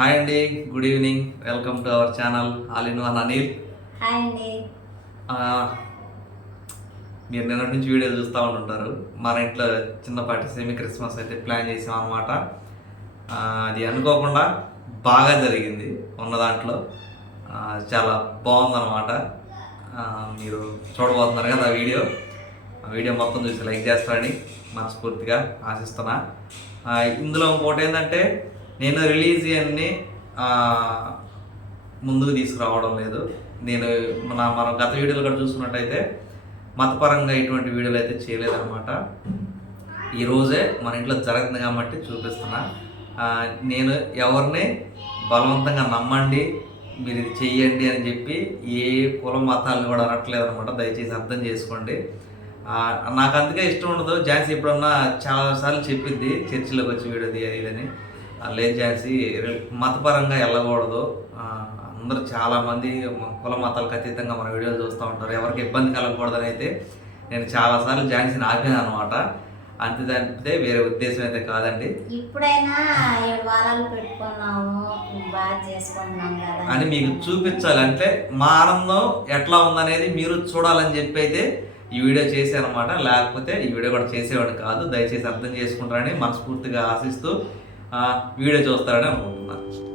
Hi అండి good evening welcome to our channel all in one Anil hi అండి మీరు నిన్న నుంచి వీడియో చూస్తూ ఉంటుంటారు. మన ఇంట్లో చిన్నపాటి సెమీ క్రిస్మస్ అయితే ప్లాన్ చేసాం అనమాట అది అనుకోకుండా బాగా జరిగింది ఉన్న దాంట్లో. చాలా బాగుందన్నమాట. మీరు చూడబోతున్నారు కదా ఆ వీడియో. ఆ వీడియో మొత్తం చూసి లైక్ చేస్తారని మనస్ఫూర్తిగా ఆశిస్తున్నా. ఇందులో ఇంకోటి ఏంటంటే నేను రిలీజ్ అన్ని ముందుకు తీసుకురావడం లేదు. నేను మన మనం గత వీడియోలు కూడా చూసుకున్నట్టయితే మతపరంగా ఇటువంటి వీడియోలు అయితే చేయలేదన్నమాట. ఈరోజే మన ఇంట్లో జరుగుతుంది కాబట్టి చూపిస్తున్నా. నేను ఎవరిని బలవంతంగా నమ్మండి మీరు ఇది చెయ్యండి అని చెప్పి ఏ కుల మతాలను కూడా అనట్లేదు అనమాట దయచేసి అర్థం చేసుకోండి. నాకు అందుకే ఇష్టం ఉండదు. ఝాన్సీ ఎప్పుడన్నా చాలాసార్లు చెప్పింది చర్చిలోకి వచ్చి వీడియో తీయాలి అని. ఝాన్సీ రి- మతపరంగా వెళ్ళకూడదు అందరూ చాలామంది కుల మతాలకు అతీతంగా మన వీడియోలు చూస్తూ ఉంటారు. ఎవరికి ఇబ్బంది కలగకూడదని అయితే నేను చాలాసార్లు ఝాన్సీని ఆపాను అనమాట అంతే తప్పితే వేరే ఉద్దేశం అయితే కాదండి. ఇప్పుడైనా ఏడు వారాలు పెట్టుకున్నాము బాగా చేసుకుంటున్నాం కదా. అని మీకు చూపించాలి అంటే మా ఆనందం ఎట్లా ఉందనేది మీరు చూడాలని చెప్పి అయితే ఈ వీడియో చేశాను అనమాట లేకపోతే ఈ వీడియో కూడా చేసేవాడు కాదు. దయచేసి అర్థం చేసుకుంటారని మనస్ఫూర్తిగా ఆశిస్తూ వీడియో చూస్తారని అనుకుంటున్నాను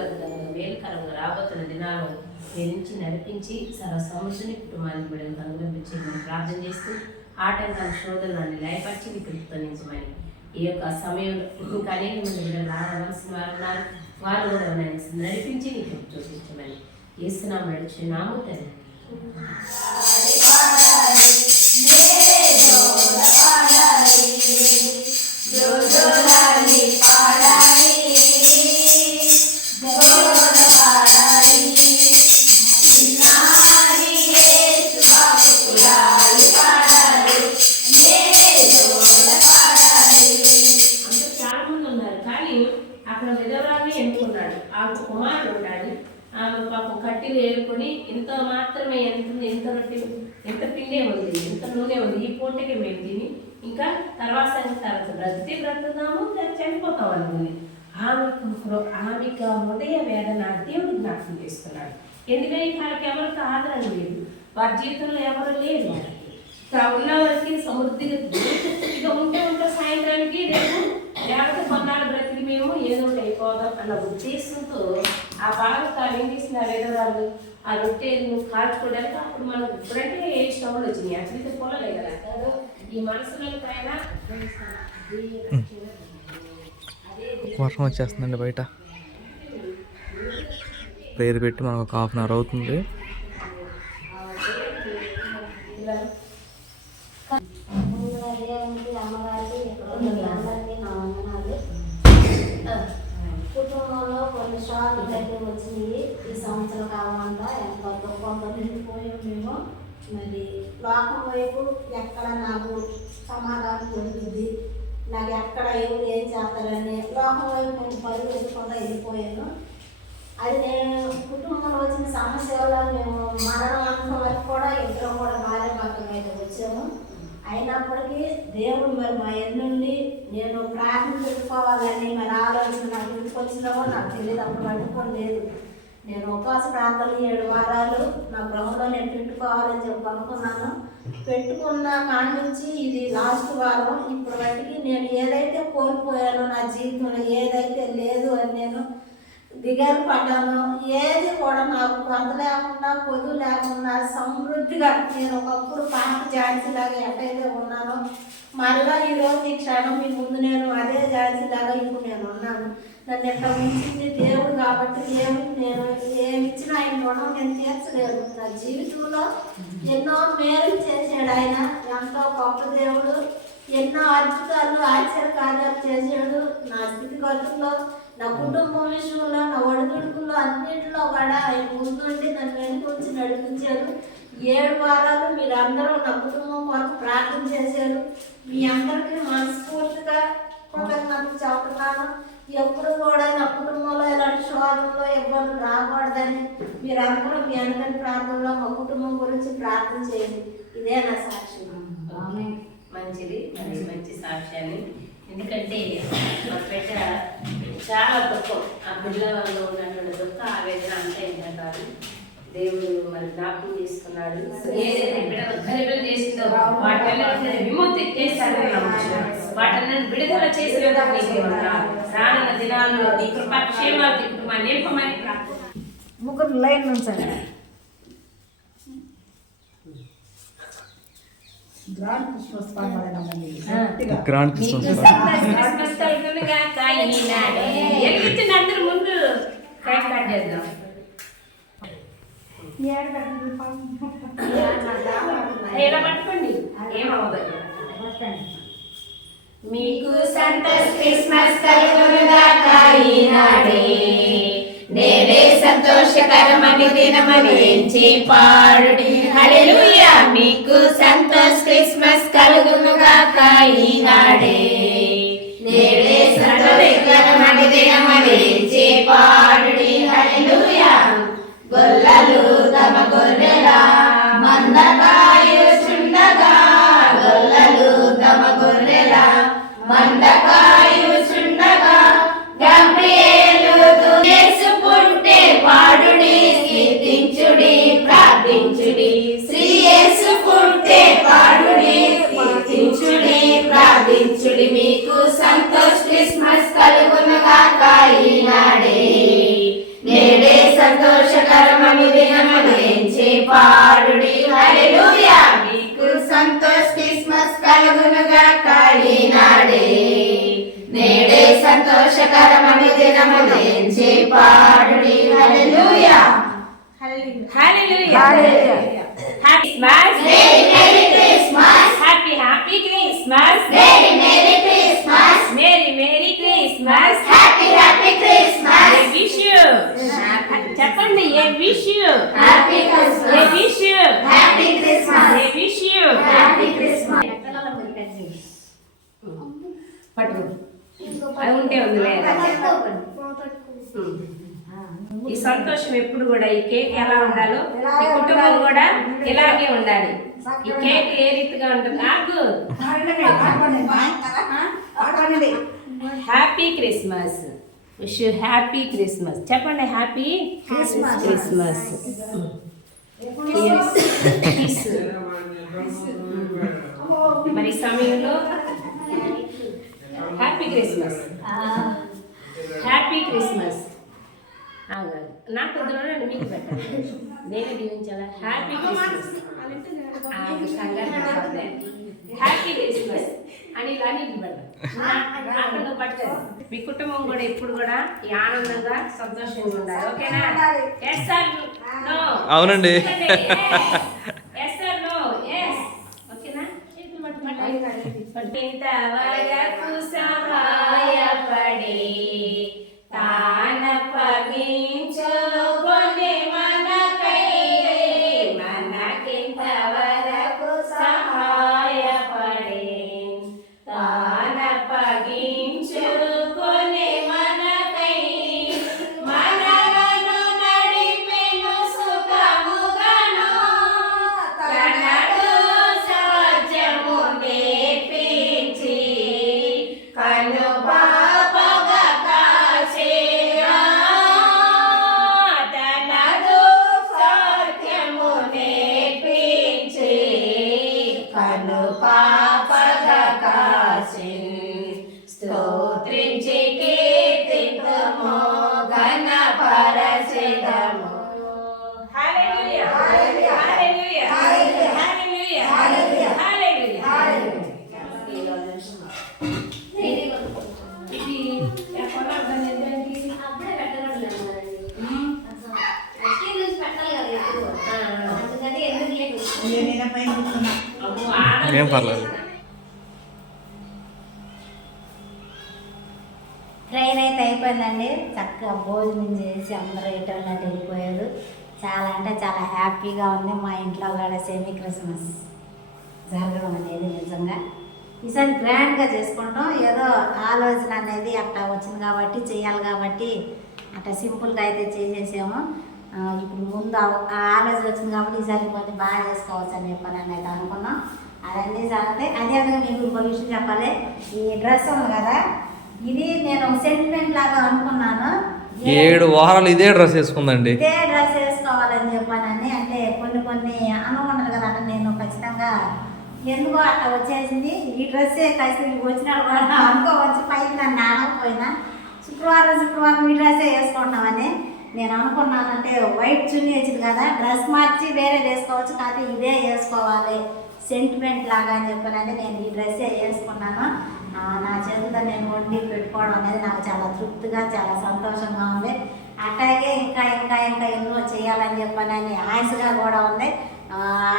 బిడ్డలకు మేలుకరంగా రాబోతున్న దినాలు మీ నడిపించి సర్వసముద్రుని కుటుంబానికి బిడ్డలు అనుగ్రహించి మనం ప్రార్థన చేస్తూ ఆటంకాల శోధనని లయపరిచి మీ ప్రతిఫలించమని ఈ యొక్క సమయంలో ఇంకా అనేక మంది బిడ్డలు రావాల్సిన వారు ఉన్నారు. వారు కూడా నడిపించి నీకు చూపించమని. ఏసునామ నడుచున్నాము తండ్రి. కుమారుడు ఆమె పాపం కట్టి వేలుకొని ఇంత మాత్రమే ఎంత ఉంది, ఎంత రొట్టె ఎంత పిండే ఉంది ఎంత నూనె ఉంది ఈ పూటకి మేము తిని ఇంకా తర్వాత తర్వాత బ్రతికి బ్రతుకుదాము చనిపోతాం అనుకుంది ఆమెకు ఆమెకు హృదయ వేదన దేవుడు జ్ఞాపకం చేస్తున్నాడు. ఎందుకంటే వాళ్ళకి ఎవరికి ఆదరణ లేదు. వారి జీవితంలో ఎవరు లేరు. ఉన్న వారికి సమృద్ధిగా ఇక ఉంటే ఉంటే సాయంత్రానికి రేపు లేకపోతే కొన్నాళ్ళు బ్రతికి మేము ఏదో ఒకటి అయిపోదాం అన్న ఉద్దేశంతో ఆ బాగా ఏం చేసిన వేదవాళ్ళు ఆ రొట్టెలు కాల్చుకోవడానికి అప్పుడు మనకు ఇప్పుడంటే ఏ స్టవ్లు వచ్చినాయి? అట్లయితే పొలలే కదా. కాదు. ఈ మనసుల పైన వర్షం వచ్చేస్తుందండి బయట. ప్రేరు పెట్టి మనకు ఒక హాఫ్ అన్ అవర్ అవుతుంది ముందుగా దేవునికి అమ్మగారికి మీ అందరికీ నా వందనాలు కుటుంబంలో కొన్ని షార్ట్లు అయితే వచ్చినాయి ఈ అంతా ఎంత దుఃఖంతో నిండిపోయాం మేము. మరి లోకం వైపు ఎక్కడ నాకు సమాధానం దొరుకుతుంది? నాకు ఎక్కడ ఎవరు ఏం చేస్తారని లోకం వైపు నేను పరుగు ఎదుకుండా వెళ్ళిపోయాను. అది నేను కుటుంబంలో వచ్చిన సమస్య వల్ల మేము మరణం అంత వరకు కూడా ఇద్దరం కూడా భార్య భర్తలు అయితే వచ్చాము. అయినప్పటికీ దేవుడు మరి మా ఎన్నుండి నేను ప్రార్థన పెట్టుకోవాలని మరి ఆలోచన నాకు ఎందుకు వచ్చినామో నాకు తెలియదు. అప్పుడు పట్టుకోలేదు లేదు. నేను ఉపవాస ప్రాంతాలు ఏడు వారాలు నా గృహంలో నేను పెట్టుకోవాలని చెప్పి అనుకున్నాను. పెట్టుకున్న కాడి నుంచి ఇది లాస్ట్ వారం. ఇప్పుడు వాటికి నేను ఏదైతే కోల్పోయానో నా జీవితంలో ఏదైతే లేదు అని నేను దిగారు పడ్డాను ఏది కూడా నాకు కొరత లేకుండా పొదువు లేకుండా సమృద్ధిగా నేను ఒకప్పుడు పాట జాన్సీలాగా ఎట్టయితే ఉన్నానో మళ్ళా ఈరోజు ఈ క్షణం మీ ముందు నేను అదే జాన్సీలాగా ఇప్పుడు నేను ఉన్నాను. నన్ను ఎట్లా ఉంచింది దేవుడు కాబట్టి నేను నేను ఏమి ఇచ్చినా ఆయన రుణం నేను తీర్చలేదు. నా జీవితంలో ఎన్నో మేలు చేశాడు ఆయన. ఎంతో గొప్ప దేవుడు. ఎన్నో అద్భుతాలు ఆశ్చర్య కార్యాలు చేశాడు. నా స్థితిగతుల్లో నా కుటుంబం విషయంలో నా ఒడిదుడుకుల్లో అన్నింటిలో కూడా ఆయన ముందుండి నన్ను వెనుకొచ్చి నడిపించారు. ఏడు వారాలు మీరందరూ నా కుటుంబం కొరకు ప్రార్థన చేశారు. మీ అందరికీ మనస్ఫూర్తిగా కృతజ్ఞతలు చెబుతున్నాను. ఎప్పుడు కూడా నా కుటుంబంలో ఇలాంటి శోధనలో ఇబ్బందులు రాకూడదని మీరందరూ మీ అందరి ప్రార్థనలో మా కుటుంబం గురించి ప్రార్థన చేయండి. ఇదే నా సాక్షి. మంచిది. మంచి మంచి సాక్ష్యాలు ఎందుకంటే మా బిడ్డ చాలా దుఃఖం. ఆ పిల్లలో ఉన్నటువంటి దుఃఖ ఆవేదన అంతా ఏంటో కాదు. దేవుడు మరి జ్ఞాపకం చేసుకున్నాడు. ఏదైతే బిడ్డలు గలిబిలి చేసిందో వాటన్నిటిని విముక్తి నమ్ముచున్నాను వాటన్నిటిని విడుదల చేసిన రానున్న దినాల్లో నీ కృపాక్షేమాలు నీ కుటుంబాన్ని నింపమని ప్రార్థన ముగ్గురు లైన్ ఉంచండి. గ్రాండ్ క్రిస్మస్ గ్రాండ్ కలుగునుగా అందరూ ముందు చేద్దాం. పట్టుకోండి? మీకు సంతోష్ క్రిస్మస్ సంతోషకరమని దినమని ఎంచి పాడుడి. హల్లెలూయా. మీకు సంతోష్ క్రిస్మస్ కలుగునుగా కాయినాడే నేడే సంతోషకరమని దినమని ఎంచి పాడుడి. హల్లెలూయా. గొల్లలు తమ గొర్రెల మన సంతోషకరమని దినములు ఎంచే పాడుడి. హల్లెలూయా. మీకు సంతోష్ క్రిస్మస్ కలుగునుగా కాళీనాడే నేడే. సంతోషకరమని దినములు ఎంచే పాడుడి. Hallelujah. Hallelujah. Happy Christmas merry Christmas happy happy Christmas merry merry Christmas merry merry Christmas happy happy Christmas wish you చెప్పండి. A wish you? Happy Christmas a wish you? Happy wish you? Happy Christmas పట్టు అది ఉంటే ఉందిలే. ఈ సంతోషం ఎప్పుడు కూడా ఈ కేక్ ఎలా ఉండాలో ఈ కుటుంబం కూడా ఇలాగే ఉండాలి. ఈ కేక్ ఏ రీతిగా ఉంటుంది నాకు happy Christmas wish happy Christmas చెప్పండి హ్యాపీ క్రిస్మస్ క్రిస్మస్ మరి సమయంలో హ్యాపీ క్రిస్మస్ హ్యాపీ క్రిస్మస్. నాకు వద్దు మీకు పెట్టండి. నేనే దీవించాలా? హ్యాపీ క్రిస్మస్ పడకండి. హ్యాపీ క్రిస్మస్ అని ఇలా నీకు పెట్టండి పట్టారు మీ కుటుంబం కూడా ఎప్పుడు కూడా ఈ ఆనందంగా సంతోషంగా ఉండాలి. ఓకేనా? ఎస్ సార్ నో అవునండి. Yes sir no? ఎస్ ఓకేనా చేతులు ఏం పర్లేదు. ట్రైన్ అయితే అయిపోయిందండి. చక్కగా భోజనం చేసి అందరూ ఎటువంటి వెళ్ళిపోయారు. చాలా అంటే చాలా హ్యాపీగా ఉంది మా ఇంట్లో కూడా సెమీ క్రిస్మస్ జరగడం అనేది నిజంగా. ఈసారి గ్రాండ్గా చేసుకుంటాం. ఏదో ఆలోచన అనేది అట్లా వచ్చింది కాబట్టి చేయాలి కాబట్టి అట్లా సింపుల్గా అయితే చేసేసాము. ఇప్పుడు ముందు ఆలోచన వచ్చింది కాబట్టి ఈసారి కొంచెం బాగా చేసుకోవచ్చు అని చెప్పాలని అయితే అనుకున్నాం. అదండి సంగతి అదేవిధంగా మీకు ఇంకో విషయం చెప్పాలి. ఈ డ్రెస్ ఉంది కదా ఇది నేను సెంటిమెంట్ లాగా అనుకున్నాను. ఏడు వారాలు ఇదే డ్రెస్ వేసుకుందండి. ఇదే డ్రెస్ వేసుకోవాలని చెప్పానని అంటే కొన్ని కొన్ని అనుకున్నారు కదా అంటే నేను ఖచ్చితంగా ఎందుకో అట్లా వచ్చేసింది. ఈ డ్రెస్సే ఖచ్చితంగా వచ్చిన వాళ్ళు కూడా అనుకోవచ్చు పైకి నన్ను ఆడకపోయినా. శుక్రవారం శుక్రవారం ఈ డ్రెస్సే వేసుకుంటామని నేను అనుకున్నానంటే వైట్ చున్నీ వచ్చింది కదా డ్రెస్ మార్చి వేరే వేసుకోవచ్చు కానీ ఇదే వేసుకోవాలి. సెంటిమెంట్ లాగా అని చెప్పనని నేను ఈ డ్రెస్సే వేసుకున్నాను నా చేతితో నేను వండి పెట్టుకోవడం అనేది నాకు చాలా తృప్తిగా చాలా సంతోషంగా ఉంది. అట్లాగే ఇంకా ఇంకా ఇంకా ఎన్నో చేయాలని చెప్పానని ఆశగా కూడా ఉంది.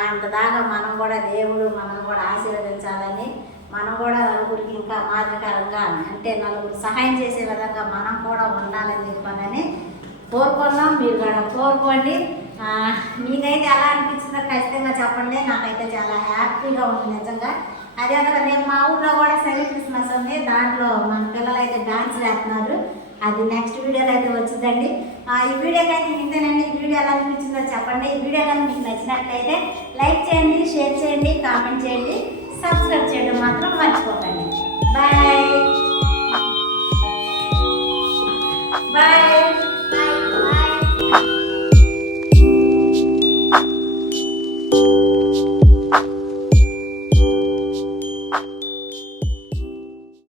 అంతదాకా మనం కూడా దేవుడు మనం కూడా ఆశీర్వదించాలని మనం కూడా నలుగురికి ఇంకా మాదిరికరంగా అంటే నలుగురు సహాయం చేసే విధంగా మనం కూడా ఉండాలని చెప్పానని కోరుకున్నాం. మీరు కూడా కోరుకోండి. మీకైతే ఎలా అనిపించిందో ఖచ్చితంగా చెప్పండి. నాకైతే చాలా హ్యాపీగా ఉంది నిజంగా. అదేవిధంగా నేను మా ఊర్లో కూడా సెమీ క్రిస్మస్ ఉంది. దాంట్లో మన పిల్లలు అయితే డాన్స్ వేస్తున్నారు అది నెక్స్ట్ వీడియోలో అయితే వచ్చిందండి. ఈ వీడియోకి అయితే ఇంతేనండి. ఈ వీడియో ఎలా అనిపించిందో చెప్పండి. ఈ వీడియో కానీ మీకు నచ్చినట్లయితే లైక్ చేయండి షేర్ చేయండి కామెంట్ చేయండి సబ్స్క్రైబ్ చేయడం మాత్రం మర్చిపోకండి. బాయ్. బాయ్.